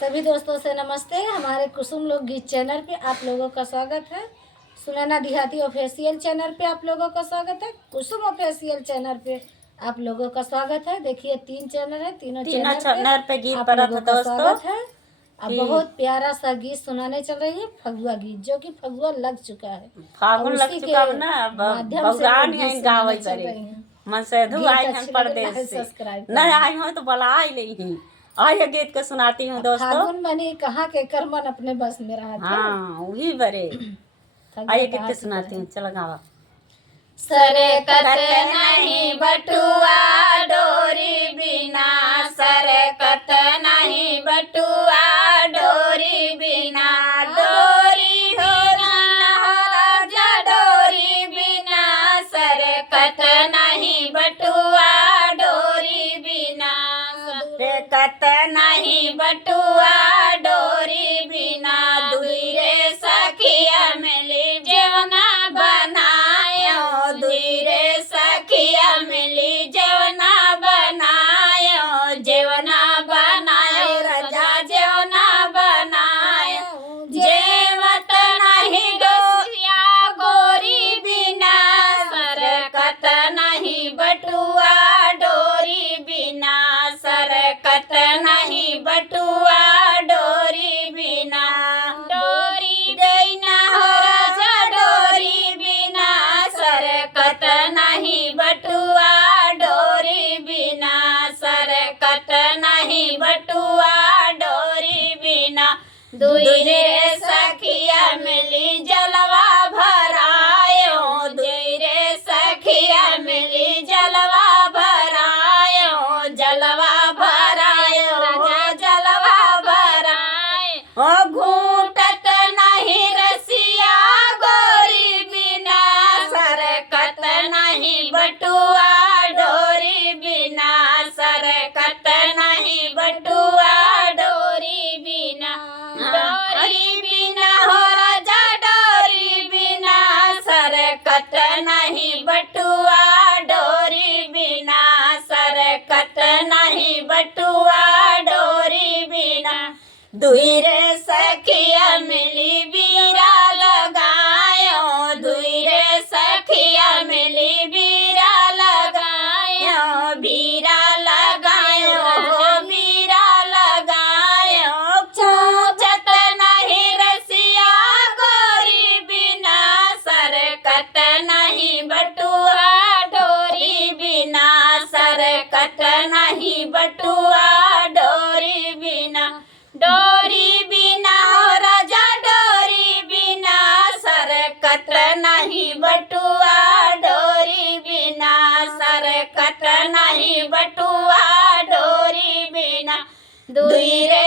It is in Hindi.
सभी दोस्तों से नमस्ते। हमारे कुसुम लोकगीत चैनल पे आप लोगों का स्वागत है। सुनैना देहाती ऑफिशियल चैनल पे आप लोगों का स्वागत है। कुसुम ऑफिशियल चैनल पे आप लोगों का स्वागत है। देखिए 3 चैनल है, तीनों चैनल पे गीत आप पर लोगों का दोस्तों स्वागत है। अब बहुत प्यारा सा गीत सुनाने चल रही है, फगुआ गीत, जो कि फगुआ लग चुका है। फागुन लग चुका है ना। माध्यम से बौरान गीत है सुनाने गावे चल करे रही हैं। मन से धु आई हम अच्छे लगे परदेश लाइक से सब्सक्राइब नहीं करें। आई हो तो भला आई नहीं आइए गीत को सुनाती हूँ दोस्तों। फागुन बनी कहाँ के करमन अपने बस में रहा था। हाँ वही बरे आइए गीत को सुनाती हूँ। चलो गावा। सरकत नहीं बटुआ डोरी बिना, सरकत नहीं बटुआ डोरी बिना, डोरी बिना राजा डोरी बिना, सरकत नहीं बटुआ डोरी बिना, सरकत नहीं बटुआ डोरी बिना, दुई रे सखिया मिली जवना बनायो, दुई रे सखिया मिली जवना बनायो, जेवना बनायो राजा जेवना बनायो, जेवत नहीं डोसिया गोरी बिना, सरकत नहीं बटुआ डोरी बिना, सरकत नहीं बटुआ डोरी बिना, डोरी देना हो राजा डोरी बिना, सरकत नहीं बटुआ डोरी बिना, सरकत नहीं बटुआ डोरी बिना, दुई रे सखिया मिली जलवा भरायो, दुई रे सखिया मिली जलवा भरायो, जलवा भरायो राजा जलवा भरायो, घूटत नहीं रसिया गोरी बिना, सरकत नहीं बटुआ डोरी बिना, सरकत नहीं बटुआ डोरी बिना, डोरी बिना हो राजा डोरी बिना, सरकत नहीं बटुआ डोरी बिना, सरकत नहीं बटुआ डोरी बिना, दुई रे सखिया मिली बीरा लगायो, दुई रे सखिया मिली बीरा लगायो, बीरा लगायो हो बीरा लगायो, छूचत नहीं रसिया गोरी बिना, सरकत नहीं बटुआ डोरी बिना, सरकत नहीं बटुआ डोरी बिना, डोरी बिना हो राजा डोरी बिना, सरकत नहीं बटुआ डोरी बिना, सरकत नहीं बटुआ डोरी बिना, दुई रे